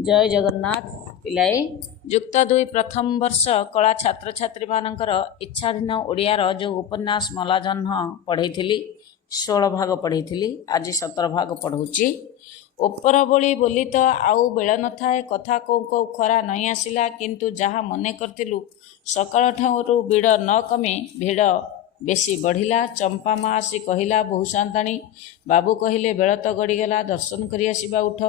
जय जगन्नाथ पिलाए युक्त दुई प्रथम वर्ष कला छात्र छात्री मानकर इच्छाधीन ओडियार जो उपन्यास मलाजह्न पढ़ई 16 भाग पढ़ई आज 17 भाग पढ़ुची। ओपर बोली बोली तो आउ बेल न थाए कथा कौ कौ खरा नहीं आसिला किंतु जहाँ मने करथिलु सकाळ ठाउरू भिड़ न कमी भिड़ बेसी बढ़िला। चंपा माँ आसी कहिला बहु शांताणी बाबू कहले बेल तो गड़ीगला दर्शन करि आसिबा उठ।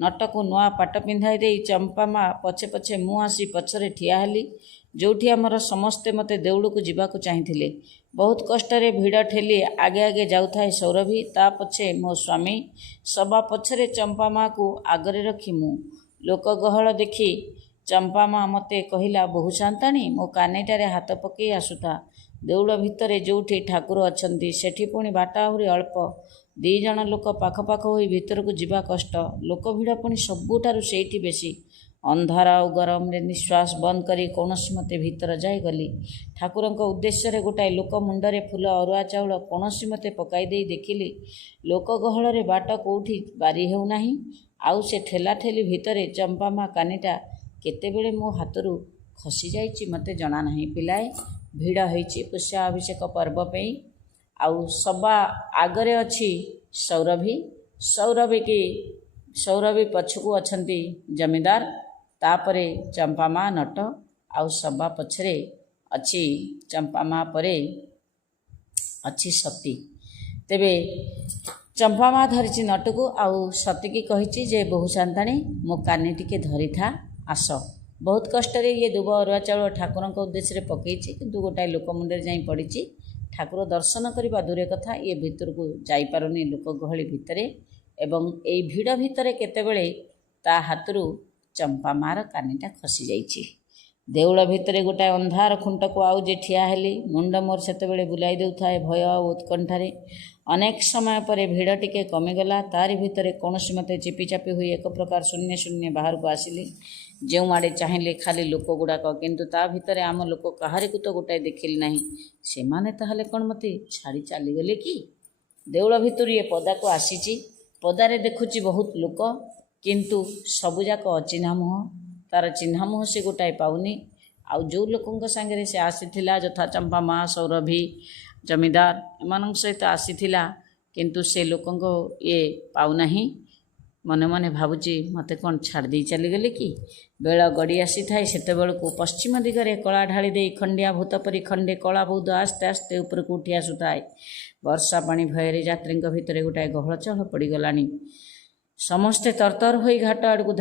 नटकू नुआ पाट पिंधाई दे चंपा माँ पछे पछे मु आसी पछरे ठिया हेली जोठी आमर समस्ते मते देउल को जीवाकू चाहिथिले। बहुत कष्टरे भिड़ ठेली आगे आगे जाउथाए सौरभी ता पछे मो स्वामी सभा पछरे चंपा माँ को आगरे रखी मु लोक गहल देखी चंपा माँ मते कहिला बहु शांताणी मो कानेटारे हाथ पकई आसुता देउल भितरे जोठी ठाकुर अछंती सेठी पुणी बाट आहुरी अल्प दी जन लोक पाख पाख होई भीतर को जीवा कष्ट लोक भिड़ पुणी सबुठारु सेठी बेसी अंधार और गरम रे निश्वास बंद करी कौनसी मते भीतर जाई गली। ठाकुर उद्देश्य गोटाए लोक मुंडरे फूल अरुआ चाउल कौनसी मते पकाई दे देखिली लोक गहल रे बाट कोठी बारी हेउ नाही आउ से ठेला ठेली भितरे चंपा माँ कानीटा केतेबेले मो हाथरू खसी जाइछि मते जणा नाही। पिलाए भिड़ होइछि पुष्याभिषेक पर्व पे आउ सबा आगरे अच्छी सौरभी सौरभी पछकू अछंती जमीदार तापरे चंपा माँ नट आउ सबा पछरे अच्छी चंपा माँ परे अच्छी सती। तेबे चंपा माँ धरिची नटकू आउ सती की कहिची जे बहु शांताणी मो कानी टिके धरी था आस। बहुत कष्ट ये दुब अरुआ चाउल ठाकुर उद्देश्य पकईची किंतु गोटाए लोक मुंडे जाई पड़ी ठाकुर दर्शन करने दूरे कथा ये भीतर को जापारुनी लोक गहली भितरे एवं यही भिड़ भितरे केतेबेले ता हाथरू चंपा मार कानीटा खसी जाइछि। देउल भितरे गोटाए अंधार खुंट को आउ जे ठिया हेली मुंड मोर सेतेबेले बुलाई देउथाए भय और उत्कंठारे अनेक समय पर भिड़ टिके कमिगला तारी भितरे कौनसी मते चिपी चापी हुई एक प्रकार शून्य शून्य बाहर को आसिली जो आड़े चाहिए खाली लोक गुड़ाक किंतु ता भितरे आम लोक कहारी को तो गोटाए देखिली नहीं से माने ताहले कौन मते छाड़ी चलीगले कि देउल भितर ये पदा को आसीची पदारे देखुची बहुत लोक किंतु सबुजाक अचिन्हा मुह तार चिन्हा मुह से गोटाए पाउनी आउ जो लोकों सांगे से आसीथिला यथा चंपा माँ सौरभी जमीदार एमान सहित आसीथिला किंतु से लोकों ये पाउना मने मने भावुची मते कौन छाड़ दी चलीगले कि बेल गड़ी आसी थाए सेते बेलू पश्चिम दिगरे कला ढाली दे खंडिया भूत परी खंडे कला बहुत आस्ते आस्ते ऊपर को उठी आसुताए। वर्षा पानी भୟରେ यात्री भितर गोटाए गहल चहल पड़गलानी समस्ते तरतर हो घाट आड़ को